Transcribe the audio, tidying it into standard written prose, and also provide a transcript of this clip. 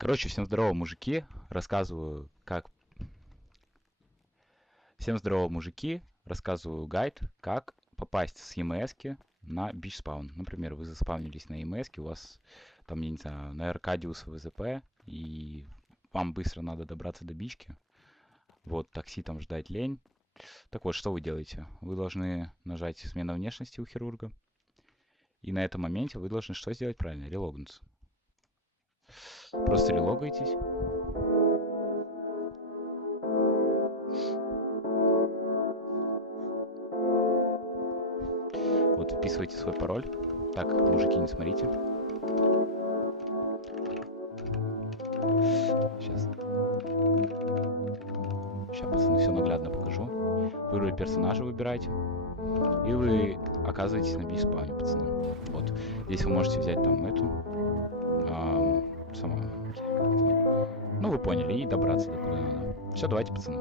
Короче, всем здорово, мужики. Рассказываю, как... Всем здорово, мужики. Рассказываю гайд, как попасть с EMS на бич спаун. Например, вы заспавнились на EMS, у вас там, я не знаю, на Аркадиус ВЗП, и вам быстро надо добраться до бички. Вот, такси там ждать лень. Так вот, что вы делаете? Вы должны нажать смена внешности у хирурга. И на этом моменте вы должны что сделать правильно? Релогнуться. Просто релогайтесь. Вот вписывайте свой пароль. Так, мужики, не смотрите. Сейчас. Сейчас, пацаны, все наглядно покажу. Вы персонажа выбираете. И вы оказываетесь на бич-спауне, пацаны. Вот. Здесь вы можете взять там эту. Ну, вы поняли. И добраться до куда надо. Все, давайте, пацаны.